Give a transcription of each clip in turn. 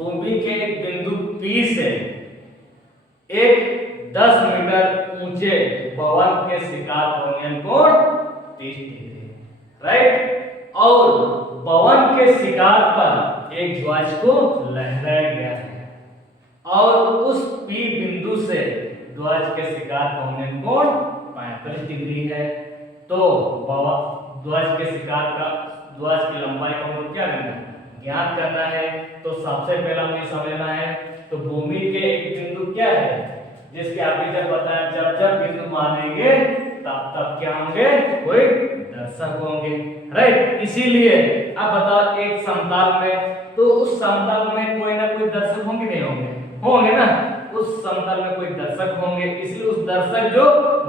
भूमि के एक बिंदु P से एक 10 मीटर ऊंचे भवन के शिखर कोणीय कोण 30 डिग्री, राइट। और भवन के शिखर पर एक ध्वज को लहराया गया है और उस P बिंदु से ध्वज के शिखर कोणीय कोण 45 डिग्री है। तो ध्वज के शिखर का ध्वज की लंबाई का मूल्य क्या करना है, ज्ञात करना है। तो सबसे पहला हमें समझना है तो भूमि के एक बिंदु क्या है जिसके आपने जब बताया जब जब बिंदु मानेंगे तब तब क्या होंगे, कोई दर्शक होंगे, राइट। इसीलिए अब बताओ एक समतल में, तो उस समतल में कोई ना कोई दर्शक होंगे नहीं होंगे, होंगे ना, उस समतल में कोई दर्शक होंगे। इसलिए उस दर्शक जो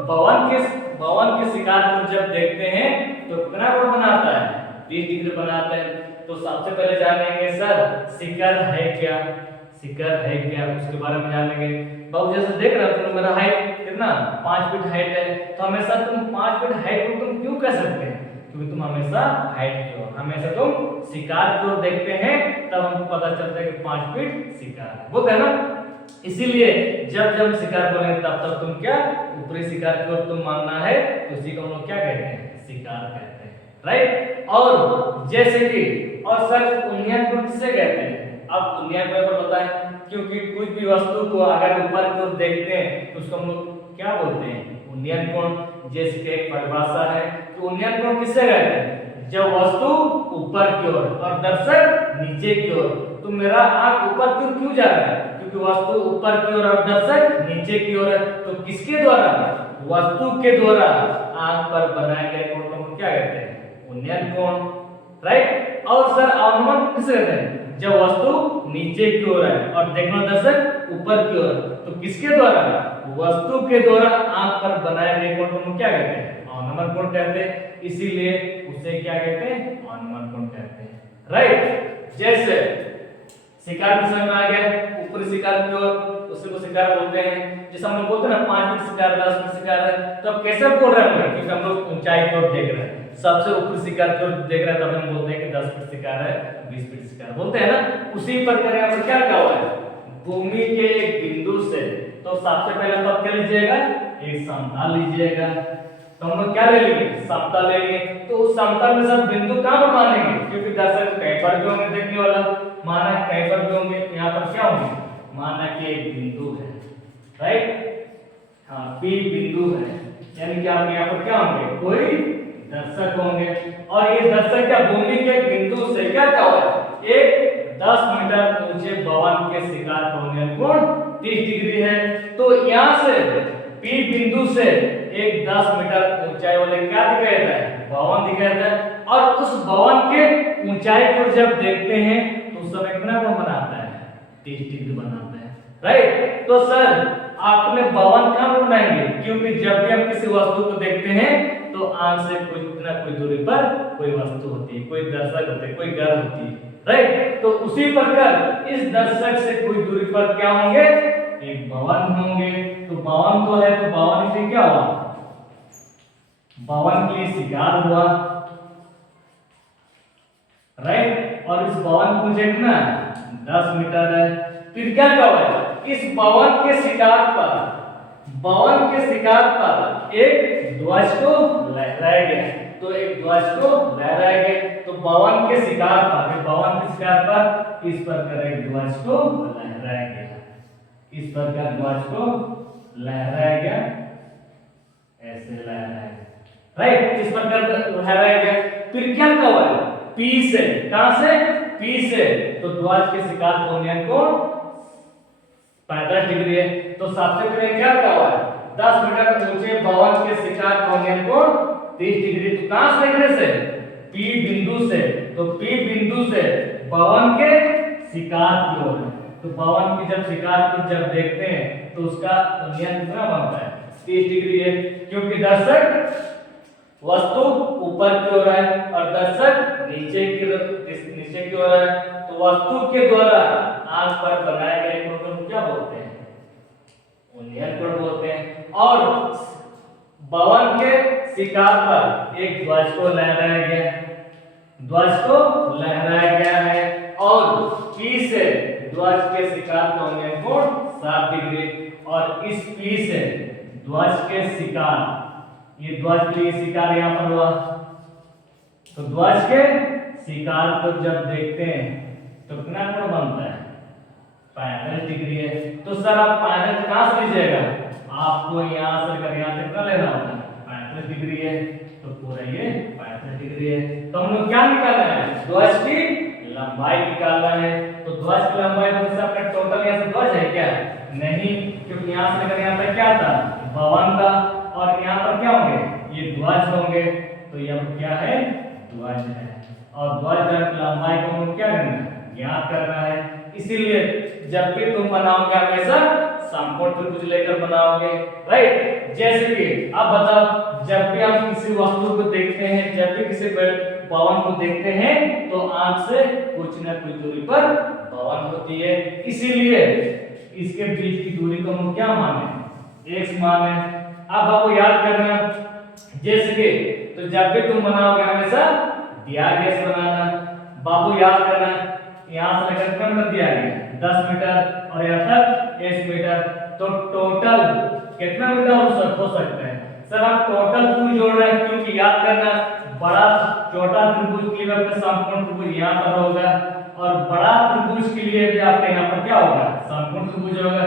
भवन के शिखर को जब देखते हैं तो कितना कोण बनाता है, 30 डिग्री बनाता है। तो सबसे पहले जानेंगे सर शिखर है क्या, शिखर है क्या, उसके बारे में जानेंगे। बाबू जैसे देख रहे हो तुम, मेरा हाइट कितना 5 फीट हाइट है, तो हमेशा तुम 5 फीट हाइट को तुम क्यों कह सकते हैं, क्योंकि तुम हमेशा हाइट की ओर, हमेशा तुम शिखर की ओर देखते हैं, तब हमको पता चलता है कि 5 फीट शिखर है, वो है ना। इसीलिए जब जब शिखर बने तब तब तुम क्या ऊपरी शिखर की ओर तुम मानना है, तो इसी को हम लोग क्या कहते हैं, शिखर कहते हैं, राइट। और जैसे कि और सर उन्नयन कोण किसे कहते हैं, अब उन्नयन कोण पर बताएं, क्योंकि कुछ भी वस्तु को अगर ऊपर की ओर देखते हैं तो उसको हम लोग क्या बोलते हैं, उन्नयन कोण। जैसे कि एक परिभाषा है कि उन्नयन कोण किसे कहते हैं, जब वस्तु ऊपर की ओर और दर्शक नीचे की ओर। तो मेरा आंख ऊपर की ओर क्यों जा रहा है, क्योंकि वस्तु ऊपर की ओर और दर्शक नीचे की ओर है। तो किसके द्वारा, वस्तु के द्वारा आंख पर बनाए गए कोण को क्या कहते हैं, उन्नयन कोण, राइट। और सर अवनमन किसे कहते हैं, जब वस्तु नीचे की ओर है और देखना दर्शक ऊपर की ओर, तो किसके द्वारा, वस्तु के द्वारा आंख पर बनाए गए कोण को क्या कहते हैं, अवनमन कोण कहते हैं। इसीलिए उसे क्या कहते हैं, अवनमन कोण कहते हैं, राइट। जैसे शिखर में समझ में आ गया, ऊपरी शिखर की ओर उसी को शिखर बोलते हैं। जैसे हम लोग बोलते हैं ना 5 फीट शिखर 10 फीट शिखर है, तो अब कैसे बोल रहे हैं, क्योंकि हम लोग ऊंचाई की ओर देख रहे हैं, सबसे ऊपरी शिखर की ओर देख रहे हैं, तब हम बोलते हैं कि 10 फीट शिखर है, 20 फीट शिखर बोलते हैं ना। उसी प्रकार यहाँ पर क्या कहा हुआ है, भूमि के एक बिंदु से, तो सबसे पहले तो आप क्या लीजिएगा, एक समतल लीजिएगा, तो हम लोग क्या ले लेंगे, समतल लेंगे। तो उस समतल में सब बिंदु कहां पर मानेंगे, क्योंकि दर्शक कहीं पर भी होंगे देखने वाला, माना कहीं पर भी होंगे, यहाँ पर क्या होंगे, माना कि एक बिंदु है, राइट, हाँ P बिंदु है, यानी कि आपके यहाँ पर क्या होंगे, कोई दर्शक होंगे। और ये दर्शक क्या भूमि के बिंदु से क्या क्या हुआ, एक 10 मीटर ऊंचे भवन के शिखर कोणीय कोण 30 डिग्री है। तो यहाँ से P बिंदु से एक 10 मीटर ऊंचाई वाले क्या दिखाया जाता है, भवन दिखाया जाता है। और उस भवन के ऊंचाई को जब देखते हैं तो उस समय कितना कोण बनाता है, 30 डिग्री बनाता है, राइट। तो सर आपने भवन कहाँ बनाएंगे, क्योंकि जब भी हम किसी वस्तु को देखते हैं तो आंख से कोई ना कोई दूरी पर कोई वस्तु होती है, कोई दर्शक होते हैं, कोई घर होती है, राइट। तो उसी प्रकार इस दर्शक से कोई दूरी पर क्या होंगे, एक भवन होंगे। तो भवन तो है, तो भवन से क्या हुआ, भवन के लिए शिखर हुआ, राइट। और इस भवन को देखना 10 मीटर है। फिर क्या हुआ, इस भवन के शिखर पर, भवन के शिखर पर एक ध्वज को लहराया गया, तो एक ध्वज को लहराया गया। तो भवन के शिखर पर, भवन के शिखर पर इस प्रकार एक ध्वज को लहराया गया, इस प्रकार ध्वज को लहराया गया, ऐसे लहराया गया, राइट, इस प्रकार लहराया गया। फिर क्या हुआ, P से, कहां से, P से, तो ध्वज के शिखर कोणीय कोण 35 डिग्री है। तो सबसे पहले क्या हुआ, 10 मीटर ऊंचे भवन के शिखर कोणीय कोण 30 डिग्री। तो कहां से देखने से, P बिंदु से, तो P बिंदु से भवन के शिखर की ओर, तो भवन की जब शिखर को जब देखते हैं तो उसका कोणीय कितना बनता है, 30 डिग्री है, क्योंकि दर्शक वस्तु ऊपर की ओर है और दर्शक नीचे की ओर है। तो वस्तु के द्वारा आंख पर बनाए गए कोण को क्या बोलते हैं, उन्नयन कोण बोलते हैं। और भवन के शिखर पर एक ध्वज को लहराया गया, ध्वज को लहराया गया है। और P से ध्वज के शिकार कोण कोण 60 डिग्री, और इस P से ध्वज के शिकार, ये ध्वज के लिए शिकार यहाँ पर हुआ, तो ध्वज के शिकार को जब देखते हैं तो कितना कोण बनता है 65 डिग्री है। तो सर आप 65 कहां से लीजिएगा, आपको यहां से अगर यहां तक लेना होगा 35 डिग्री है, तो पूरा ये 35 डिग्री है। तो हम लोग क्या निकालना है, ध्वज की लंबाई निकालना है। तो ध्वज की लंबाई तो सर अपने टोटल यहाँ से ध्वज है क्या, नहीं, क्योंकि यहाँ से लेकर यहाँ तक क्या था 52 था, और यहाँ पर क्या होंगे ये ध्वज होंगे, तो यह क्या है ध्वज है। और ध्वज की लंबाई को हम क्या करना है, ज्ञात करना है। इसीलिए जब भी तुम बनाओगे हमेशा समकोण त्रिभुज लेकर बनाओगे, राइट। जैसे कि अब बताओ, जब भी हम किसी वस्तु को देखते हैं, जब भी किसी भवन को देखते हैं, तो आंख से कुछ न कुछ दूरी पर भवन होती है, इसीलिए इसके बीच की दूरी को हम क्या माने, x माने। अब आपको याद करना, जैसे कि तो जब भी तुम बनाओगे हमेशा दिया गया बनाना, बाबू याद करना, यहाँ से लेकर कितना मीटर दिया गया 10 मीटर, और यहाँ तक 1 मीटर, तो टोटल कितना मीटर हो सकता है। सर आप टोटल पूरी जोड़ रहे हैं, क्योंकि याद करना बड़ा छोटा त्रिभुज के लिए आपका समकोण त्रिभुज यहाँ पर होगा, और बड़ा त्रिभुज के लिए भी आपका यहाँ पर क्या होगा समकोण त्रिभुज होगा।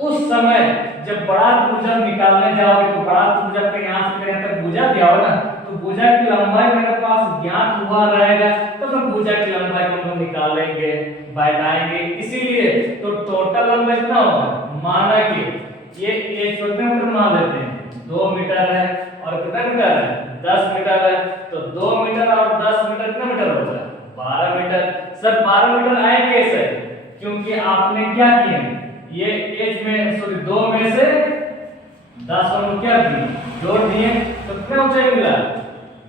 उस समय जब बड़ा त्रिभुज निकालने जाओगे, तो बड़ा त्रिभुज आपका यहाँ से यहाँ तक भुजा दिया होगा ना, तो भुजा की लंबाई मेरे पास ज्ञात हुआ रहेगा, तो मैं भुजा की लंबाई को हम निकालेंगे, बैठाएंगे। इसीलिए तो टोटल लंबाई कितना होगा, माना कि ये छोटे मीटर मान लेते हैं 2 मीटर है, और कितना मीटर है 10 मीटर है, तो 2 मीटर और 10 मीटर कितना मीटर होगा 12 मीटर। सर 12 मीटर आए कैसे, क्योंकि आपने क्या किया, ये एज में सॉरी 2 में से 10 को क्या दिए जोड़ दिए, तो कितना ऊंचाई मिला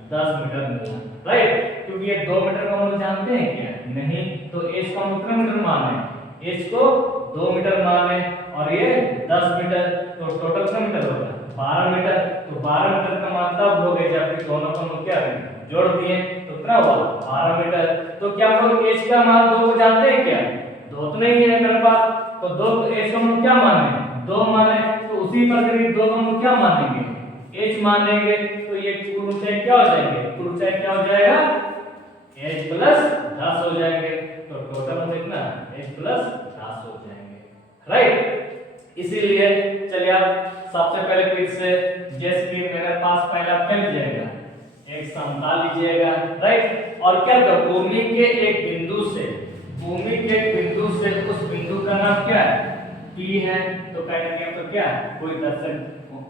10 मीटर मिला, राइट। क्योंकि ये 2 मीटर को हम लोग जानते हैं क्या, नहीं, तो एज को हम कितना मीटर माने, एज को 2 मीटर माने, और ये 10 मीटर, तो टोटल कितना मीटर होगा 12 मीटर। तो 12 मीटर का मतलब हो गया, जब दोनों को हम क्या जोड़ दिए तो कितना हुआ 12 मीटर। तो क्या हम लोग एज का मान 2 को जानते हैं क्या, 2 तो नहीं है मेरे पास, तो 2 एज को हम क्या माने 2 माने, तो उसी प्रकार 2 को हम क्या मानेंगे एज मानेंगे, तो ये कुल ऊंचाई क्या हो जाएंगे, कुल ऊंचाई क्या हो जाएगा एज प्लस 10 हो जाएंगे, तो टोटल हम कितना एज प्लस 10 हो जाएंगे, राइट। इसीलिए चलिए आप सबसे पहले फिर से, जैसे कि मेरे पास पहला क्या लीजिएगा एक समतल लीजिएगा, राइट। और क्या करो, भूमि के एक बिंदु से, भूमि के एक बिंदु से उस बिंदु का नाम क्या है P है, तो कहेंगे तो क्या कोई दर्शक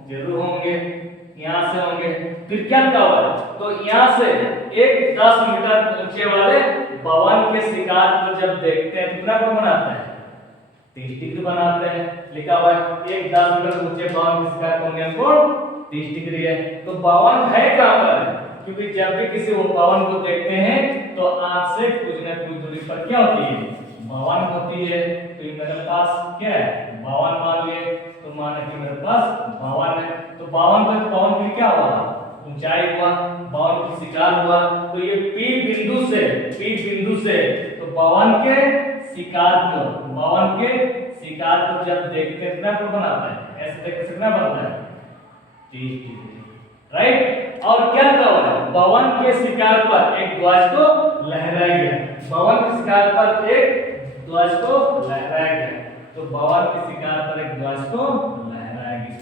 जरूर होंगे, यहाँ से होंगे। फिर क्या हुआ, तो यहाँ से एक 10 मीटर ऊंचे वाले भवन के शिकार को जब देखते हैं तो कितना कोण बनाता है 30 डिग्री बनाते हैं, लिखा हुआ है एक 10 मीटर ऊंचे भवन के शिकार कोण 30 डिग्री है। तो भवन है कहां पर, क्योंकि जब भी किसी भवन को देखते हैं तो आंख से कुछ न कुछ दूरी पर क्या होती है भवन होती है। तो ये मेरे पास क्या है भवन मान लिए, तो माना कि मेरे पास भवन है, तो भवन तक भवन की क्या हुआ ऊंचाई हुआ, भवन की शिकार हुआ। तो ये P बिंदु से तो भवन के शिकार को, भवन के शिकार को जब देखते हैं कितना कोण बनाता है, ऐसे देखने से कितना बनता है 30 डिग्री, राइट। और क्या हुआ, भवन के शिकार पर एक ध्वज को लहराया गया, भवन के शिकार पर एक ध्वज को लहराया गया, तो भवन के शिकार पर एक ध्वज को लहराया गया,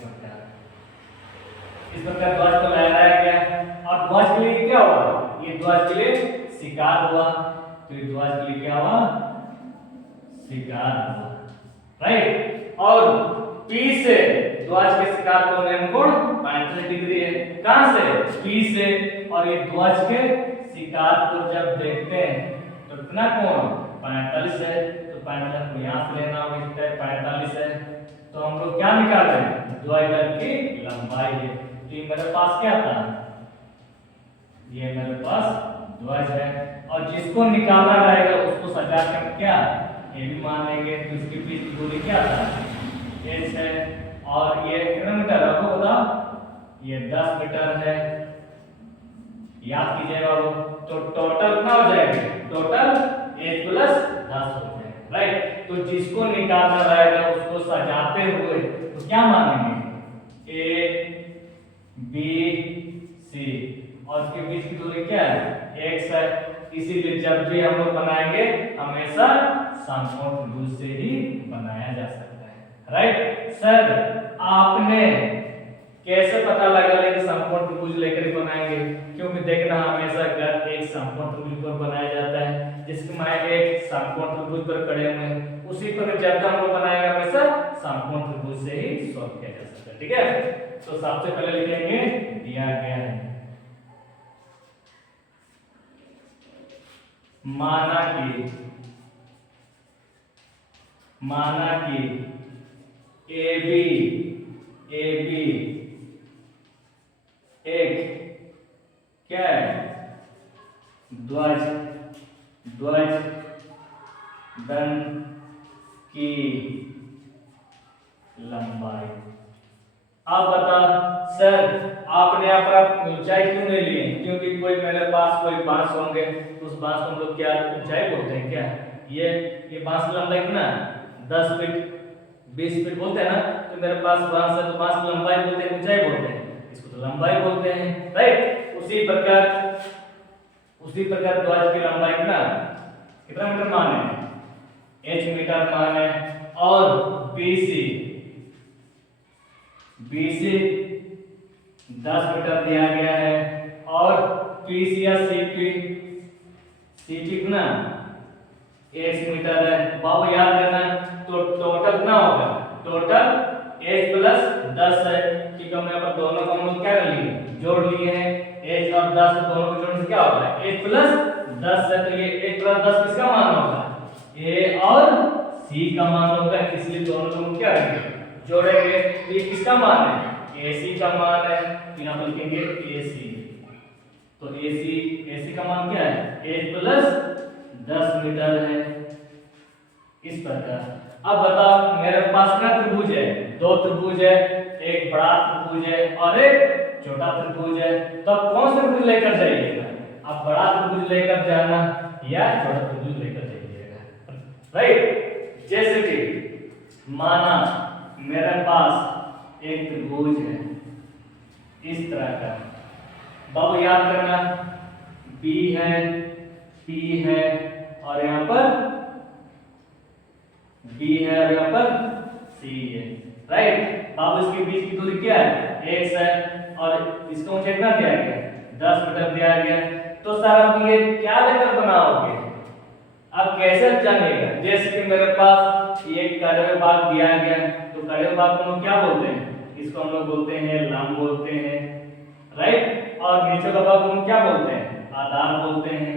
इस प्रकार ध्वज को लहराया गया। और ध्वज के लिए क्या हुआ, ये ध्वज के लिए शिकार हुआ, तो ये ध्वज के लिए क्या हुआ शिकार हुआ, राइट। और P से ध्वज के शिकार कोण 35 डिग्री है, कहां से P से, और ये ध्वज के शिकार को जब देखते हैं तो कितना कोण 45 है, तो 45 को यहाँ से लेना होगा, 45 है, तो हम लोग क्या निकाल रहे हैं ध्वज की लंबाई है। तो ये मेरे पास क्या था, ये मेरे पास ध्वज है, और जिसको निकालना रहेगा उसको सजा कर क्या ये भी मान लेंगे, तो इसके बीच की दूरी क्या था h है, और ये कितना मीटर आपको बताओ ये 10 मीटर है, याद कीजिएगा वो। तो टोटल कितना हो जाएगा, टोटल h प्लस 10 हो जाएगा, राइट। तो जिसको निकालना रहेगा उसको सजाते हुए तो क्या मानेंगे, ए बी सी, और इसके बीच की दूरी क्या है, एक्स है। इसीलिए जब भी हम लोग बनाएंगे हमेशा समकोण त्रिभुज से ही बनाया जा सकता है, राइट। सर आपने कैसे पता लगा कि समकोण त्रिभुज लेकर ही बनाएंगे, क्योंकि देखना हमेशा अगर एक समकोण त्रिभुज पर बनाया जाता है, जिसके मैं एक समकोण त्रिभुज पर खड़े हुए हैं, उसी पर जब हम लोग बनाएंगे हमेशा समकोण त्रिभुज से ही सॉल्व किया जा सकता है, ठीक है। तो सबसे पहले लिखेंगे दिया गया है, माना कि ए बी एक क्या है, ध्वज दंड की लंबाई। अब बता सर आपने यहाँ पर ऊंचाई क्यों नहीं ली है, क्योंकि कोई मेरे पास कोई बांस होंगे, उस बांस को हम लोग क्या ऊंचाई बोलते हैं, क्या ये बांस की लंबाई कितना 10 फीट 20 फीट बोलते हैं ना। तो मेरे पास बांस है तो बांस की लंबाई बोलते हैं, ऊंचाई बोलते हैं, इसको तो लंबाई बोलते हैं, राइट। उसी प्रकार ध्वज की लंबाई कितना मीटर मान है, h मीटर मान है। और BC 10 मीटर दिया गया है, और PC या CP कितना x मीटर है। बाबू याद रखना, तो टोटल कितना होगा, टोटल h प्लस 10 है, क्योंकि हम यहाँ पर दोनों को हम लोग क्या कर लिए, जोड़ लिए हैं, h और 10 दोनों को जोड़ने से क्या होगा, h प्लस 10 है। तो ये h प्लस 10 किसका मान होगा, a और c का मान होगा, इसलिए दोनों को हम क्या करेंगे, जोड़ेंगे। तो ये किसका मान है, AC का मान है, तो यहाँ पर लिखेंगे AC। तो AC का मान क्या है, h प्लस 10 मीटर है, इस प्रकार। अब बताओ मेरे पास क्या त्रिभुज है, दो त्रिभुज है, एक बड़ा त्रिभुज है और एक छोटा त्रिभुज है। तो अब कौन सा त्रिभुज लेकर जाइएगा, अब बड़ा त्रिभुज लेकर जाना या छोटा त्रिभुज लेकर जाइएगा, राइट। जैसे कि माना मेरे पास एक त्रिभुज है इस तरह का, बाबू याद करना, B है, P है और यहाँ पर B है और यहाँ पर C है, राइट। बाबू इसके बीच की दूरी क्या है, x है, और इसका ऊंचाई कितना दिया गया, 10 मीटर दिया गया। तो सर अब ये क्या लेकर बनाओगे, अब कैसे जानिएगा, जैसे कि मेरे पास एक कड़वे भाग दिया गया, तो कड़वे भाग को हम लोग क्या बोलते हैं, इसको हम लोग बोलते हैं लंब बोलते हैं, राइट। और नीचे का भाग हम क्या बोलते हैं, आधार बोलते हैं,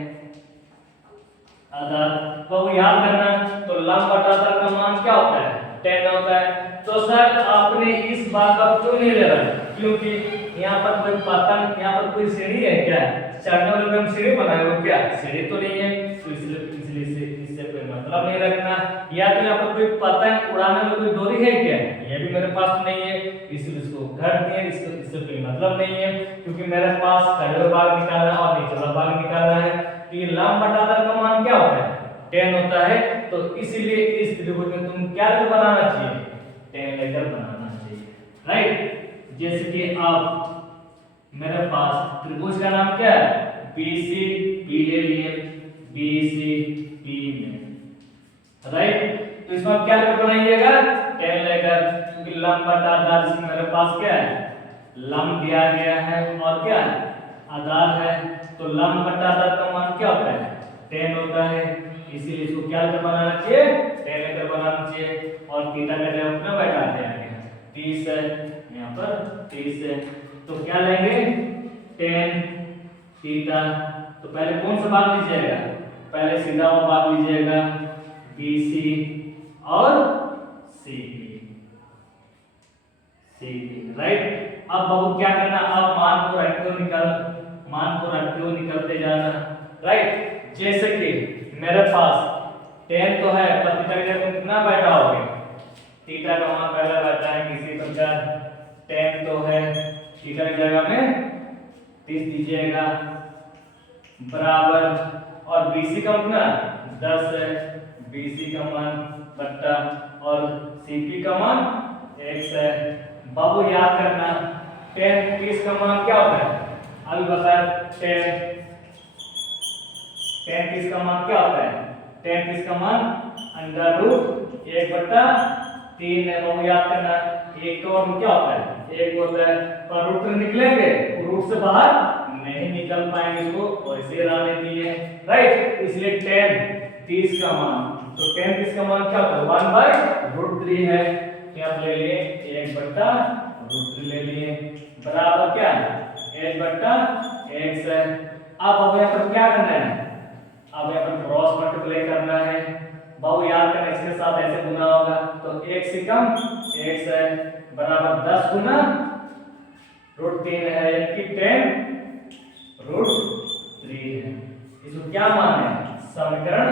आधार। तो याद करना, तो लंब बटा आधार का मान क्या होता है, 10 होता है। तो सर आपने इस बात का क्यों नहीं ले रहा, क्योंकि यहाँ पर कोई पतंग, यहाँ पर कोई सीढ़ी है क्या, चढ़ने वाले हम सीढ़ी बनाए हो क्या, सीढ़ी तो नहीं है, तो इसलिए इससे कोई मतलब नहीं रखना। या तो यहाँ पर कोई पतंग उड़ाने में कोई डोरी है क्या, ये भी मेरे पास नहीं है, इसलिए इसको घट दिए, इससे कोई मतलब नहीं है, क्योंकि मेरे पास खड़े भाग निकालना है और निचला भाग निकालना है। तो ये लंब बटा आधार का मान क्या होता है, 10 होता है। तो इसीलिए इस त्रिभुज में तुम क्या लेकर बनाना चाहिए, 10 लेकर बनाना चाहिए, राइट। जैसे कि आप मेरे पास त्रिभुज का नाम क्या है, BC, P ले लिए, BC P में, राइट। तो इसमें आप क्या लेकर बनाइएगा, 10 लेकर, क्योंकि लंब बटा आधार से मेरे पास क्या है, लंब दिया गया है और क्या है, आधार है। तो लंब बटा आधार का मान क्या होता है, 10 होता है, इसीलिए इसको क्या लेकर बनाना चाहिए, 10 लेकर बनाना चाहिए। और थीटा का जगह अपना बैठा दिया गया 30 है, यहाँ पर 30 है, तो क्या लेंगे 10 थीटा। तो पहले कौन सा भाग लीजिएगा, पहले सीधा हुआ भाग लीजिएगा, BC और CP, राइट। अब बाबू क्या करना, अब मान को रखते हुए निकलते जाना, राइट। जैसे कि मेरे पास 10 तो है, पर थीटा की जगह कितना बैठा होगे, थीटा का मान पहले बैठा है किसी प्रकार, 10 तो है, थीटा की जगह में 30 दीजिएगा बराबर, और BC का कितना 10 है, BC का मान बट्टा और CP का मान x है। बाबू याद करना tan 30 का मान क्या होता है, अभी बताया tan 30 का मान क्या होता है, tan 30 का मान अंडर रूट 1/3 है। बाबू याद करना एक का और क्या होता है, एक होता है, पर रूट निकलेंगे रूट से बाहर नहीं निकल पाएंगे, इसको वैसे रहने दिए, राइट। इसलिए tan 30 का मान, तो tan 30 का मान क्या होता है 1/√3 है, क्या ले लिए 1/√3 ले लिए, बराबर क्या h/x है। अब यहाँ पर क्या करना है, अब यहाँ पर क्रॉस मल्टीप्लाई करना है। बाबू याद करना इसके साथ ऐसे गुना होगा, तो 1 से कम x है बराबर 10 गुना √3 है, यानी कि tan√3 है। इसको क्या मान है, समीकरण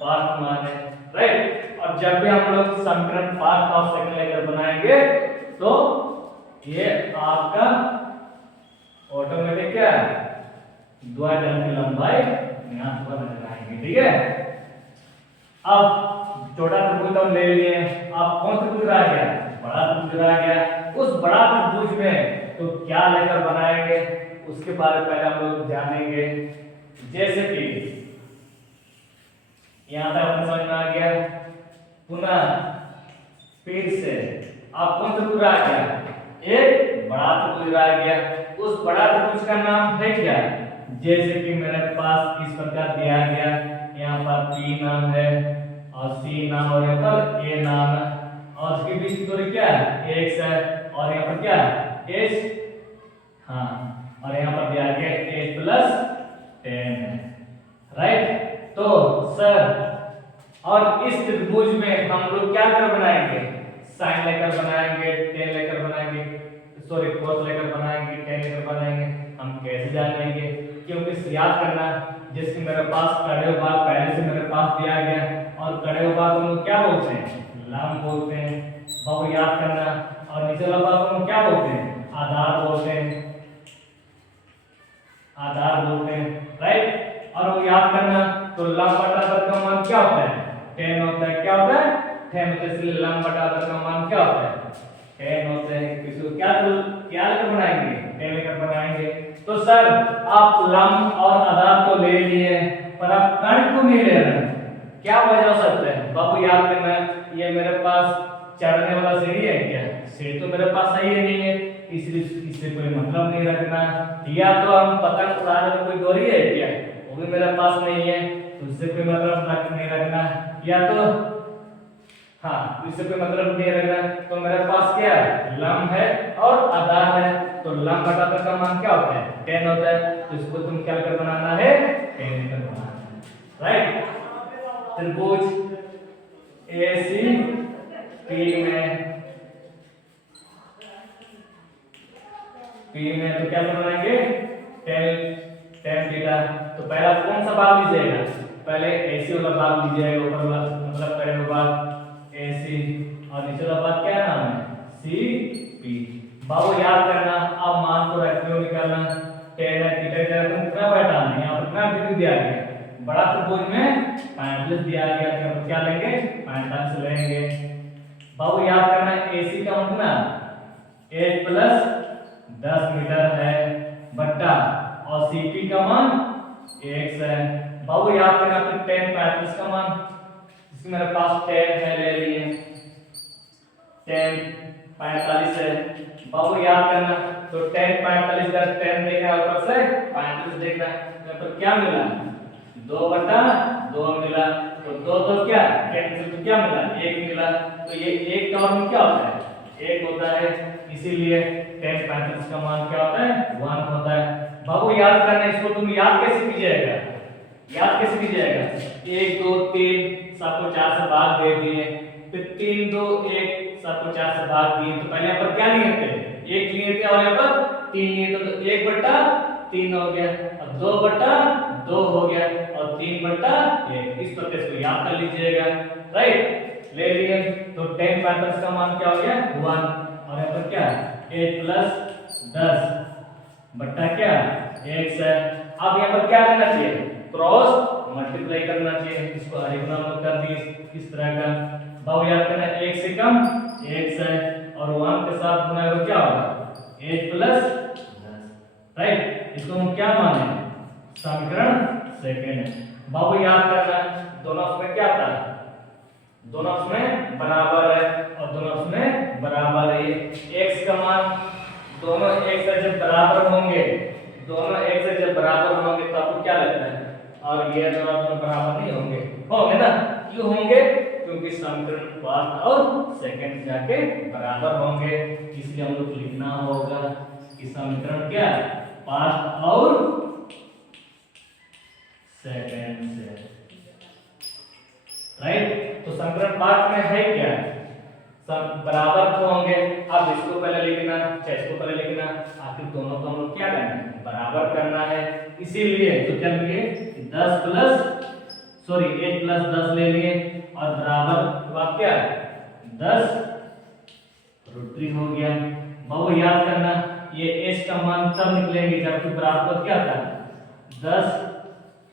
5 मान है, राइट। और जब भी हम लोग समीकरण 5 और सेकंड लेकर बनाएंगे तो ये आपका ऑटोमेटिक क्या है, द्विघात की लंबाई यहाँ पर नजर आएगी, ठीक है। अब छोटा त्रिभुज हम ले लिए, अब कौन सा त्रिभुज रह गया, बड़ा त्रिभुज रह गया। उस बड़ा त्रिभुज में तो क्या लेकर बनाएंगे उसके बारे में पहले हम लोग जानेंगे। जैसे कि यहाँ तक अपने समझ में आ गया, पुनः फिर से अब कौन सा त्रिभुज आ गया, एक बड़ा त्रिभुज आ गया। उस बड़ा त्रिभुज का नाम है क्या, जैसे कि मेरे पास इस प्रकार दिया गया, यहाँ पर P नाम है और C नाम और यहाँ पर A नाम है, और उसके बीच की दूरी क्या है x है, और यहाँ पर क्या है h, हाँ, और यहाँ पर दिया गया h+10 है, राइट। तो सर और इस त्रिभुज में हम लोग क्या कर बनाएंगे, साइन लेकर बनाएंगे, टेन लेकर बनाएंगे, सॉरी कोस लेकर बनाएंगे, टेन लेकर बनाएंगे। हम कैसे जानेंगे, क्योंकि याद करना जैसे मेरे पास कड़े हुए भाग पहले से मेरे पास दिया गया, और कड़े हुए भाग को क्या बोलते हैं, लंब बोलते हैं, बाबू याद करना। और नीचे वाला भाग को क्या बोलते हैं, आधार बोलते हैं, आधार बोलते हैं, राइट। और वो याद करना, तो लंब बटा आधार का मान क्या होता है, 10 होता है, क्या होता है 10 होता है, इसलिए लंब बटा आधार का मान क्या होता है 10 होता है। इसको क्या लेकर बनाएंगे, 10 लेकर बनाएंगे। तो सर आप लंब और आधार तो ले लिए, पर आप कण क्यों नहीं ले रहे, क्या वजह हो सकता है, बाबू याद करना। ये मेरे पास चढ़ने वाला सीढ़ी है क्या, सीढ़ी तो मेरे पास सही है नहीं है, इसलिए इससे कोई मतलब नहीं रखना। या तो हम पतंग उड़ाने में कोई डोरी है क्या, वो भी मेरे पास नहीं है, तो इससे कोई मतलब नहीं रखना। या तो हाँ, इससे कोई मतलब नहीं रखना। तो मेरे पास क्या है, लंब है और आधार है, तो लंब बटा आधार का मान क्या होता है 10 होता है, तो इसको तुम क्या कर बनाना है 10 कर बनाना है, राइट। त्रिभुज ACP में तो क्या बनाएंगे tan थीटा। तो पहला कौन सा भाग लीजिएगा, पहले AC वाला भाग लीजिएगा, ऊपर वाला मतलब कड़े हुए भाग AC, और नीचे वाला भाग क्या नाम है CP। बाबू याद करना, अब मान को रखते हुए निकालना, tan थीटा का कितना बैठा है, यहाँ पर कितना डिग्री दिया गया, बड़ा त्रिभुज में 45 दिया गया, तो क्या लेंगे 45 लेंगे। बाबू याद करना AC का कितना h+10 मीटर है बट्टा, और CP का मान x है। बाबू याद करना तो tan 45 का मान, इसमें मेरे पास tan है ले लिए, tan 45 है। बाबू याद करना, तो tan 45 का tan देखा है ऊपर से 45 देखना है, तो क्या मिला 2/2 मिला, तो 2 क्या कैंसिल, तो क्या मिला 1 मिला, तो ये 1 का मान क्या होता है 1 होता है, इसीलिए tan 45 का मान क्या होता है 1 होता है। बाबू याद करना, इसको तुम याद कैसे कीजिएगा, याद कैसे कीजिएगा, 1 2 3 सबको 4 से भाग दे दिए, फिर 3 2 1 सबको 4 से भाग दिए, तो पहले यहाँ पर क्या लिए थे 1 लिए थे, और यहाँ पर 3 लिए थे, तो 1/3 हो गया, अब 2/2 हो गया, और 3/1, इस प्रकार इसको याद कर लीजिएगा, राइट। ले लिए, तो tan 45 का मान क्या हो गया 1, और यहाँ पर क्या h+10 बट्टा क्या x है। अब यहाँ पर क्या लेना चाहिए क्रॉस मल्टीप्लाई करना चाहिए। इसको अरेगुना में कर दिए इस तरह का। बाबू याद करना 1 से कम x है और 1 के साथ गुना तो क्या होगा 8 प्लस 10, राइट। इसको हम क्या माने समीकरण सेकंड है। बाबू याद करना दोनों में क्या था, दोनों में बराबर है और दोनों में बराबर है। x का मान दोनों एक से जब बराबर होंगे, दोनों एक से जब बराबर होंगे तो आपको क्या लगता है, और ये दोनों बराबर नहीं होंगे, होंगे ना। क्यों होंगे, क्योंकि समीकरण फर्स्ट और सेकंड जाके बराबर होंगे। इसलिए हम लोग लिखना होगा कि समीकरण क्या फर्स्ट और सेकंड से, राइट। तो समीकरण फर्स्ट में है क्या, सब बराबर तो होंगे। अब इसको पहले लिखना, चाहे इसको पहले लिखना, आखिर दोनों को हम लोग क्या करना है बराबर करना है। इसीलिए तो क्या लिए 10 प्लस 8 प्लस 10 ले लिए और बराबर तो आप क्या 10 √3 हो गया। बाबू याद करना ये s का मान तब निकलेंगे जबकि बराबर क्या था 10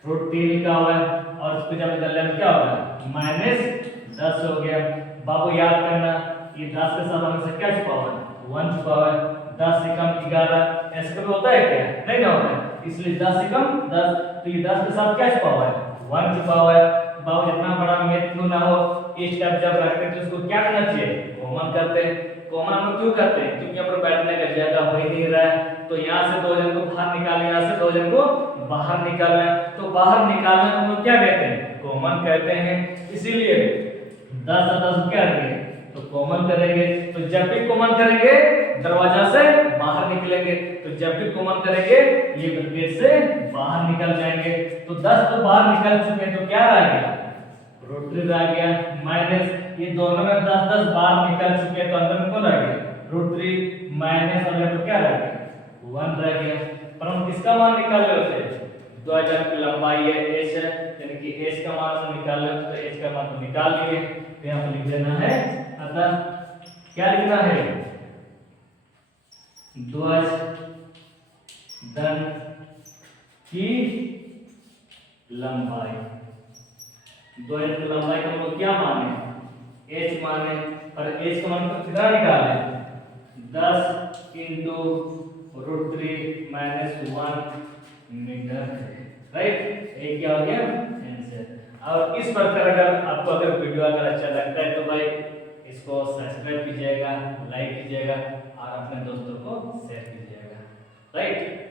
√3 लिखा हुआ है और इसको जब निकालने में क्या होगा -10 हो गया। बाबू याद करना ये 10 के साथ हमें से क्या छुपा हुआ है 1 छुपा हुआ है। 10 से कम 11 ऐसे कभी होता है क्या, नहीं ना होता है। इसलिए 10 से कम 10, तो ये 10 के साथ क्या छुपा हुआ है 1 छुपा हुआ है। बाबू जितना बड़ा मैथ क्यों ना हो, इस स्टेप जब रखते हैं तो उसको क्या करना चाहिए कॉमन करते हैं। कॉमन में क्यों करते हैं, क्योंकि यहाँ पर बैठने का जगह हो ही नहीं रहा है, तो यहाँ से 2 जन को बाहर निकालना, यहाँ से 2 जन को बाहर निकालना है, तो बाहर निकालने को हम लोग क्या कहते हैं कॉमन कहते हैं। इसीलिए 10 और 10 क्या करेंगे तो कॉमन करेंगे। तो जब भी कॉमन करेंगे दरवाजा से बाहर निकलेंगे, तो जब भी कॉमन करेंगे ये ब्रैकेट से बाहर निकल जाएंगे। तो 10 तो बाहर निकल चुके हैं, तो क्या रह गया √3 रह गया, माइनस ये दोनों में 10 10 बाहर निकल चुके हैं, तो अंदर में कौन रह गया √3 माइनस और यहाँ पर क्या रह गया 1 रह गया। पर हम किसका मान निकाल रहे होते हैं, 2000 की लंबाई है h है, यानी कि h का मान हम निकाल रहे हैं, तो h का मान तो निकाल लिए। तो यहाँ पर लिख देना है, अतः क्या लिखना है ध्वज दंड की लंबाई। ध्वज की लंबाई का मतलब क्या माने h माने, और h का मान कितना निकाले 10 इंटू √3 माइनस 1 मीटर, राइट। एक क्या हो गया आंसर। और इस प्रकार अगर आपको अगर वीडियो अगर अच्छा लगता है तो भाई इसको सब्सक्राइब कीजिएगा, लाइक कीजिएगा और अपने दोस्तों को शेयर कीजिएगा, राइट।